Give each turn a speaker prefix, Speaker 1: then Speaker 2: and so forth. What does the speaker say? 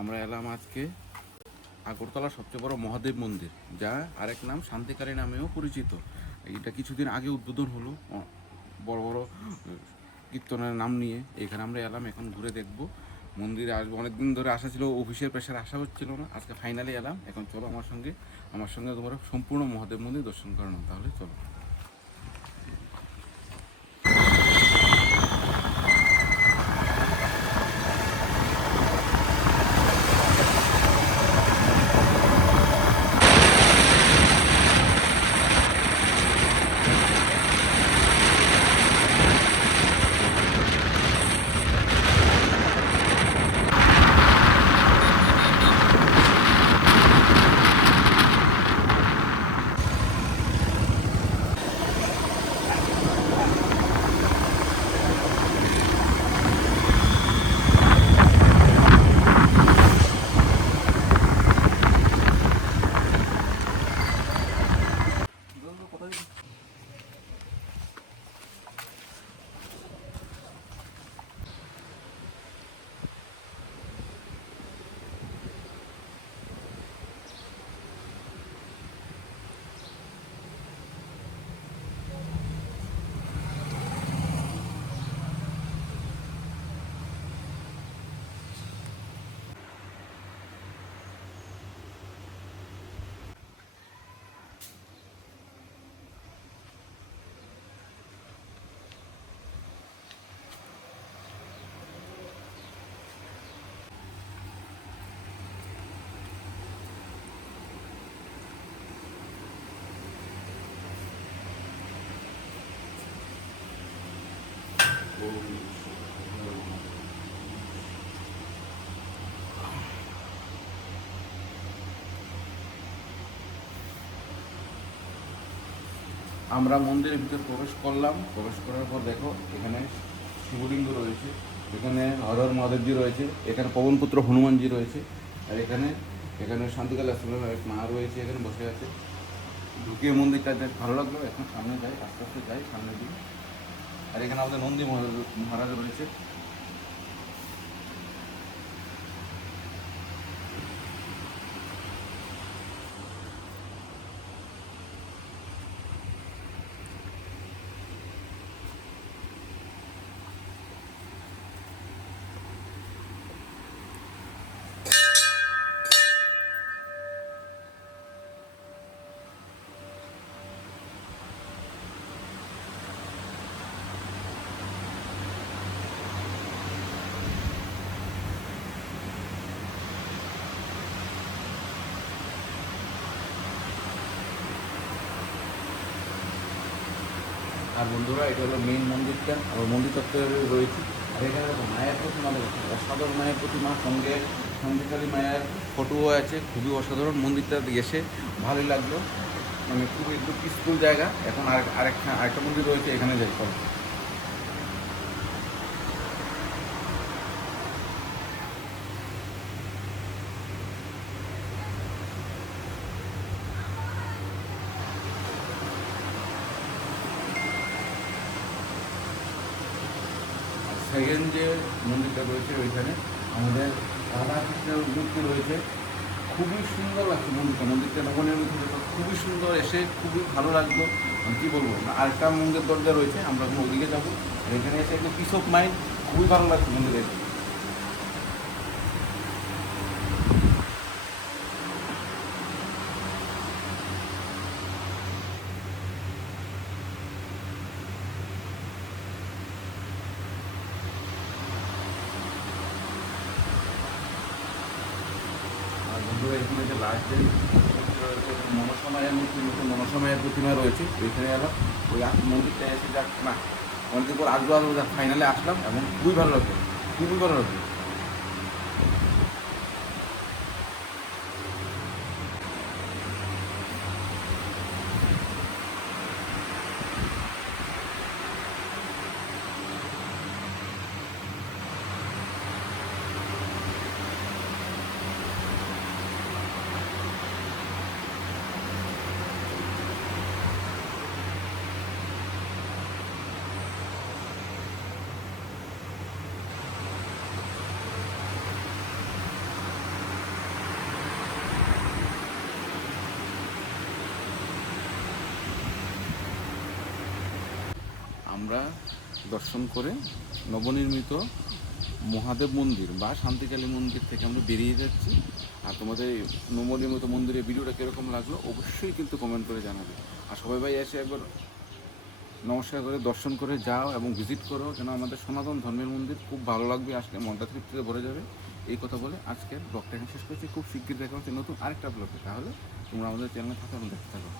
Speaker 1: আমরা এলাম আজকে আগরতলার সবচেয়ে বড় মহাদেব মন্দির, যা আরেক নাম শান্তিকারী নামেও পরিচিত। এটা কিছুদিন আগে উদ্বোধন হলো বড় বড় কীর্তনের নাম নিয়ে। এখানে আমরা এলাম, এখন ঘুরে দেখব। মন্দিরে আসব, অনেকদিন ধরে আসা ছিল, অফিসের প্রেশার আসা হচ্ছিল না। আজকে ফাইনালি এলাম, এখন চলো আমার সঙ্গে আমার সঙ্গে তোমরা সম্পূর্ণ মহাদেব মন্দির দর্শন করানো তাহলে চলো। আমরা মন্দিরের ভিতর প্রবেশ করলাম। প্রবেশ করার পর দেখো, এখানে শিবলিঙ্গ রয়েছে, এখানে হরহর মহাদেবজি রয়েছে, এখানে পবনপুত্র হনুমানজি রয়েছে, আর এখানে এখানে শান্তিকাল এক মা রয়েছে, এখানে বসে আছে। ঢুকিয়ে মন্দিরটা ভালো লাগল। এখন সামনে যাই, আস্তে আস্তে যাই সামনে দিকে। আর এখানে আমাদের নন্দী মহারাজ- রয়েছে। আর বন্ধুরা, এটা হলো মেইন মন্দিরটা, আর মন্দির তত্ত্বের রয়েছে। আর এখানে মায়ের প্রতিমা অসাধারণ মায়ের প্রতিমা সঙ্গে সঙ্গীতালী মায়ের ফটোও আছে। খুবই অসাধারণ মন্দিরটা এসে ভালোই লাগল। মানে খুবই একটু পিসফুল জায়গা। এখন আর আরেকটা আরেকটা মন্দির রয়েছে, এখানে যাই সেকেন্ড যে মন্দিরটা রয়েছে ওইখানে আমাদের রাধাকৃষ্ণের মূর্তি রয়েছে। খুবই সুন্দর লাগছে মন্দিরটা মন্দিরটা নবনের মধ্যে খুবই সুন্দর, এসে খুবই ভালো লাগল। কী বলব? আরেকটা মন্দির দরজা রয়েছে, আমরা ওদিকে যাব। এখানে এসে একটা পিস অফ মাইন্ড খুবই ভালো লাগছে মন্দিরে। এখানে যে লাস্ট যে মনসময়ের মূর্তি মনসময়ের প্রতিমা রয়েছে। ওইখানে আবার ওই মন্দিরটা এসে যাক, না অনেকদিন পর আসব আসব ফাইনালে আসলাম এবং খুবই ভালো লাগল। খুবই ভালো লাগল। আমরা দর্শন করে নবনির্মিত মহাদেব মন্দির বা শান্তিকালী মন্দির থেকে আমরা বেরিয়ে যাচ্ছি। আর তোমাদের নবনির্মিত মন্দিরের ভিডিওটা কীরকম লাগল অবশ্যই কিন্তু কমেন্ট করে জানাবে। আর সবাই ভাই এসে একবার নমস্কার করে দর্শন করে যাও এবং ভিজিট করো যেন আমাদের সনাতন ধর্মের মন্দির খুব ভালো লাগবে, আজকে মনটা তৃপ্তিতে ভরে যাবে। এই কথা বলে আজকের ব্লগটা শেষ করছি। খুব শিগগির দেখা হচ্ছে নতুন আরেকটা ব্লগে তাহলে তোমরা আমাদের চ্যানেলে থাকো এবং দেখতে থাকো।